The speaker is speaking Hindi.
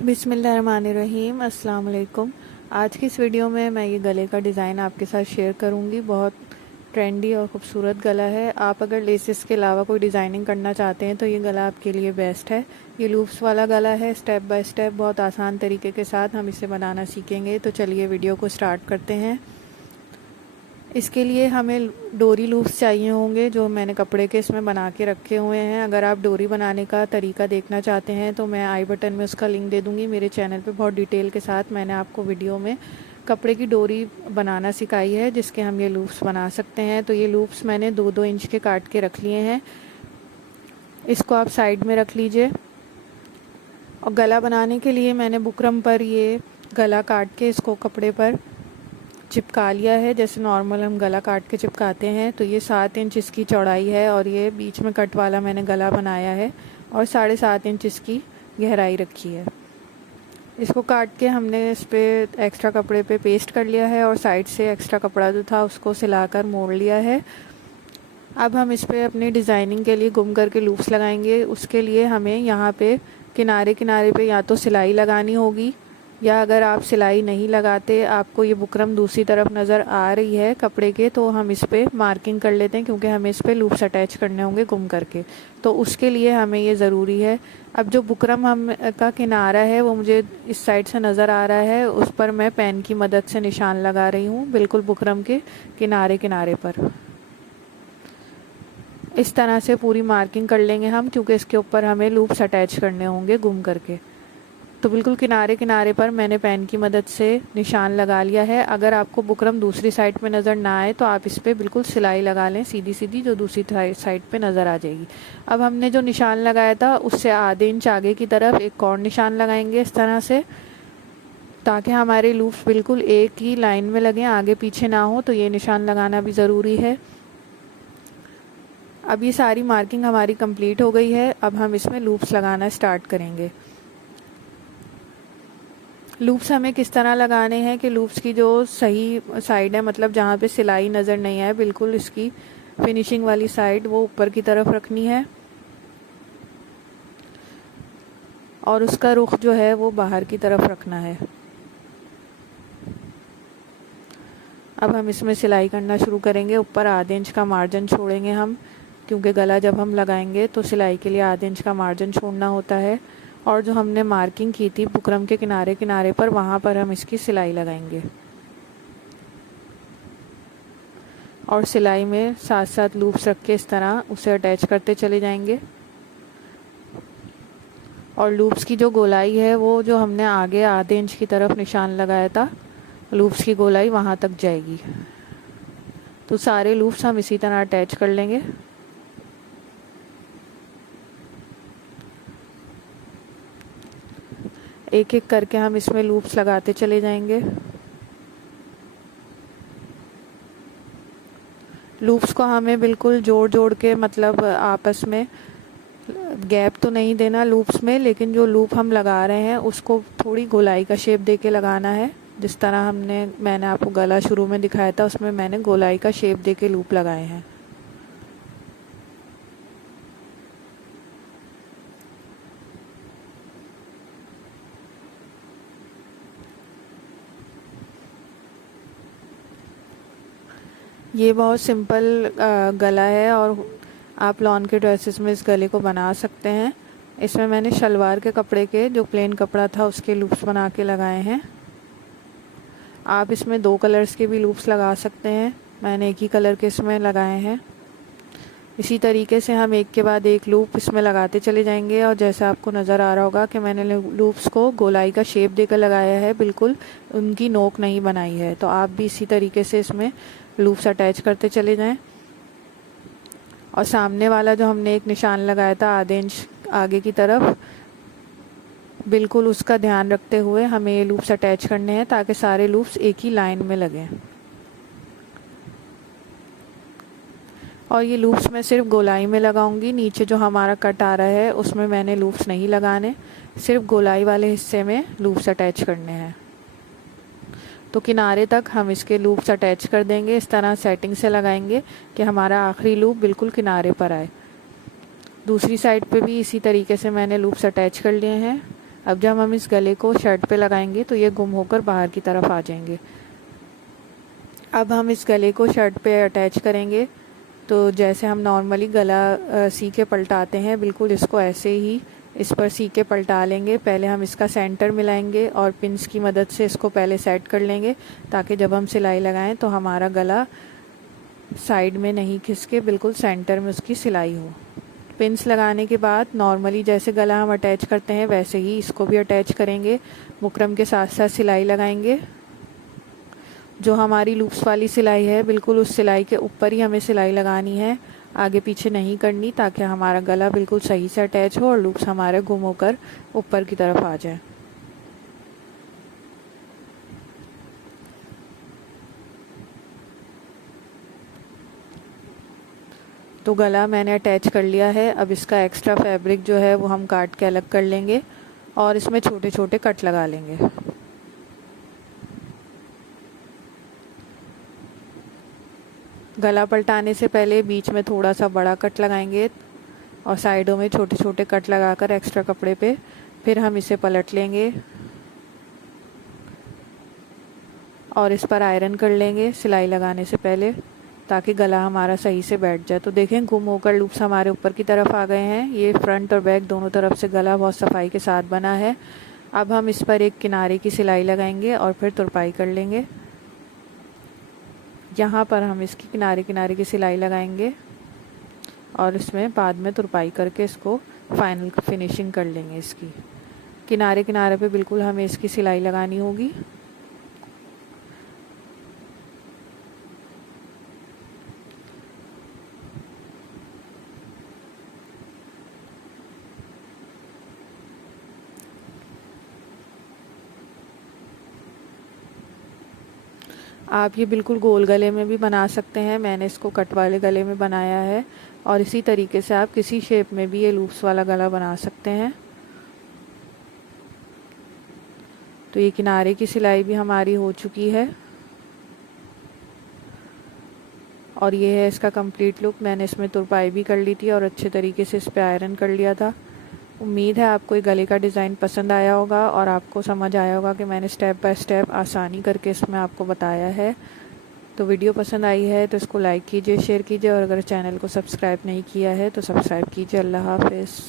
बिस्मिल्लाहिर्रहमानिर्रहीम, अस्सलाम वालेकुम। आज की इस वीडियो में मैं ये गले का डिज़ाइन आपके साथ शेयर करूँगी। बहुत ट्रेंडी और ख़ूबसूरत गला है। आप अगर लेसेस के अलावा कोई डिज़ाइनिंग करना चाहते हैं तो ये गला आपके लिए बेस्ट है। ये लूप्स वाला गला है। स्टेप बाय स्टेप बहुत आसान तरीके के साथ हम इसे बनाना सीखेंगे। तो चलिए वीडियो को स्टार्ट करते हैं। इसके लिए हमें डोरी लूप्स चाहिए होंगे, जो मैंने कपड़े के इसमें बना के रखे हुए हैं। अगर आप डोरी बनाने का तरीका देखना चाहते हैं तो मैं आई बटन में उसका लिंक दे दूँगी। मेरे चैनल पे बहुत डिटेल के साथ मैंने आपको वीडियो में कपड़े की डोरी बनाना सिखाई है, जिसके हम ये लूप्स बना सकते हैं। तो ये लूप्स मैंने 2-2 इंच के काट के रख लिए हैं। इसको आप साइड में रख लीजिए। और गला बनाने के लिए मैंने बुकरम पर ये गला काट के इसको कपड़े पर चिपका लिया है, जैसे नॉर्मल हम गला काट के चिपकाते हैं। तो ये 7 इंच इसकी चौड़ाई है और ये बीच में कट वाला मैंने गला बनाया है और 7.5 इंच इसकी गहराई रखी है। इसको काट के हमने इस पर एक्स्ट्रा कपड़े पे पेस्ट कर लिया है और साइड से एक्स्ट्रा कपड़ा जो था उसको सिलाकर मोड़ लिया है। अब हम इस पर अपनी डिज़ाइनिंग के लिए गुम करके लूप्स लगाएंगे। उसके लिए हमें यहाँ पे किनारे किनारे पे या तो सिलाई लगानी होगी, या अगर आप सिलाई नहीं लगाते, आपको ये बुकरम दूसरी तरफ नज़र आ रही है कपड़े के, तो हम इस पर मार्किंग कर लेते हैं, क्योंकि हमें इस पर लूप्स अटैच करने होंगे गुम करके। तो उसके लिए हमें ये ज़रूरी है। अब जो बुकरम हम का किनारा है वो मुझे इस साइड से नज़र आ रहा है, उस पर मैं पेन की मदद से निशान लगा रही हूँ, बिल्कुल बुकरम के किनारे किनारे पर। इस तरह से पूरी मार्किंग कर लेंगे हम, क्योंकि इसके ऊपर हमें लूप्स अटैच करने होंगे गुम करके। तो बिल्कुल किनारे किनारे पर मैंने पेन की मदद से निशान लगा लिया है। अगर आपको बुकरम दूसरी साइड पे नज़र ना आए तो आप इस पर बिल्कुल सिलाई लगा लें सीधी सीधी, जो दूसरी साइड पे नज़र आ जाएगी। अब हमने जो निशान लगाया था उससे आधे इंच आगे की तरफ एक और निशान लगाएंगे इस तरह से, ताकि हमारे लूप्स बिल्कुल एक ही लाइन में लगें, आगे पीछे ना हो। तो ये निशान लगाना भी ज़रूरी है। अब ये सारी मार्किंग हमारी कंप्लीट हो गई है। अब हम इसमें लूप्स लगाना स्टार्ट करेंगे। लूप्स हमें किस तरह लगाने हैं कि लूप्स की जो सही साइड है, मतलब जहाँ पे सिलाई नज़र नहीं आए, बिल्कुल इसकी फिनिशिंग वाली साइड वो ऊपर की तरफ रखनी है और उसका रुख जो है वो बाहर की तरफ रखना है। अब हम इसमें सिलाई करना शुरू करेंगे। ऊपर आधे इंच का मार्जिन छोड़ेंगे हम, क्योंकि गला जब हम लगाएंगे तो सिलाई के लिए आधे इंच का मार्जिन छोड़ना होता है। और जो हमने मार्किंग की थी बुकरम के किनारे किनारे पर, वहाँ पर हम इसकी सिलाई लगाएंगे और सिलाई में साथ साथ लूप्स रख के इस तरह उसे अटैच करते चले जाएंगे। और लूप्स की जो गोलाई है वो जो हमने आगे आधे इंच की तरफ निशान लगाया था, लूप्स की गोलाई वहाँ तक जाएगी। तो सारे लूप्स हम इसी तरह अटैच कर लेंगे। एक एक करके हम इसमें लूप्स लगाते चले जाएंगे। लूप्स को हमें बिल्कुल जोड़ जोड़ के, मतलब आपस में गैप तो नहीं देना लूप्स में, लेकिन जो लूप हम लगा रहे हैं उसको थोड़ी गोलाई का शेप दे के लगाना है। जिस तरह मैंने आपको गला शुरू में दिखाया था, उसमें मैंने गोलाई का शेप दे के लूप लगाए हैं। ये बहुत सिंपल गला है और आप लॉन के ड्रेसेस में इस गले को बना सकते हैं। इसमें मैंने शलवार के कपड़े के, जो प्लेन कपड़ा था, उसके लूप्स बना के लगाए हैं। आप इसमें 2 कलर्स के भी लूप्स लगा सकते हैं। मैंने एक ही कलर के इसमें लगाए हैं। इसी तरीके से हम एक के बाद एक लूप इसमें लगाते चले जाएंगे। और जैसा आपको नज़र आ रहा होगा कि मैंने लूप्स को गोलाई का शेप देकर लगाया है, बिल्कुल उनकी नोक नहीं बनाई है। तो आप भी इसी तरीके से इसमें लूप्स अटैच करते चले जाएं। और सामने वाला जो हमने एक निशान लगाया था आधे इंच आगे की तरफ, बिल्कुल उसका ध्यान रखते हुए हमें ये लूप्स अटैच करने हैं, ताकि सारे लूप्स एक ही लाइन में लगें। और ये लूप्स मैं सिर्फ गोलाई में लगाऊंगी। नीचे जो हमारा कट आ रहा है उसमें मैंने लूप्स नहीं लगाने, सिर्फ गोलाई वाले हिस्से में लूप्स अटैच करने हैं। तो किनारे तक हम इसके लूप्स अटैच कर देंगे। इस तरह सेटिंग से लगाएंगे कि हमारा आखिरी लूप बिल्कुल किनारे पर आए। दूसरी साइड पे भी इसी तरीके से मैंने लूप्स अटैच कर लिए हैं। अब जब हम इस गले को शर्ट पे लगाएंगे तो ये गुम होकर बाहर की तरफ आ जाएंगे। अब हम इस गले को शर्ट पे अटैच करेंगे। तो जैसे हम नॉर्मली गला सी के पलटाते हैं, बिल्कुल इसको ऐसे ही इस पर सी के पलटा लेंगे। पहले हम इसका सेंटर मिलाएंगे और पिंस की मदद से इसको पहले सेट कर लेंगे, ताकि जब हम सिलाई लगाएं तो हमारा गला साइड में नहीं खिसके, बिल्कुल सेंटर में उसकी सिलाई हो। पिंस लगाने के बाद नॉर्मली जैसे गला हम अटैच करते हैं वैसे ही इसको भी अटैच करेंगे। बुकरम के साथ साथ सिलाई लगाएंगे। जो हमारी लूप्स वाली सिलाई है, बिल्कुल उस सिलाई के ऊपर ही हमें सिलाई लगानी है, आगे पीछे नहीं करनी, ताकि हमारा गला बिल्कुल सही से अटैच हो और लूप्स हमारे गुम होकर ऊपर की तरफ आ जाए। तो गला मैंने अटैच कर लिया है। अब इसका एक्स्ट्रा फैब्रिक जो है वो हम काट के अलग कर लेंगे और इसमें छोटे छोटे कट लगा लेंगे। गला पलटाने से पहले बीच में थोड़ा सा बड़ा कट लगाएंगे और साइडों में छोटे छोटे कट लगाकर एक्स्ट्रा कपड़े पे फिर हम इसे पलट लेंगे और इस पर आयरन कर लेंगे सिलाई लगाने से पहले, ताकि गला हमारा सही से बैठ जाए। तो देखें गुम होकर लूप्स हमारे ऊपर की तरफ आ गए हैं। ये फ्रंट और बैक दोनों तरफ से गला बहुत सफाई के साथ बना है। अब हम इस पर एक किनारे की सिलाई लगाएंगे और फिर तुरपाई कर लेंगे। यहाँ पर हम इसकी किनारे किनारे की सिलाई लगाएंगे और इसमें बाद में तुरपाई करके इसको फाइनल फिनिशिंग कर लेंगे। इसकी किनारे किनारे पे बिल्कुल हमें इसकी सिलाई लगानी होगी। आप ये बिल्कुल गोल गले में भी बना सकते हैं। मैंने इसको कट वाले गले में बनाया है और इसी तरीके से आप किसी शेप में भी ये लूप्स वाला गला बना सकते हैं। तो ये किनारे की सिलाई भी हमारी हो चुकी है और ये है इसका कंप्लीट लुक। मैंने इसमें तुरपाई भी कर ली थी और अच्छे तरीके से इस पर आयरन कर लिया था। उम्मीद है आपको ये गले का डिज़ाइन पसंद आया होगा और आपको समझ आया होगा कि मैंने स्टेप बाय स्टेप आसानी करके इसमें आपको बताया है। तो वीडियो पसंद आई है तो इसको लाइक कीजिए, शेयर कीजिए और अगर चैनल को सब्सक्राइब नहीं किया है तो सब्सक्राइब कीजिए। अल्लाह हाफ़िज़।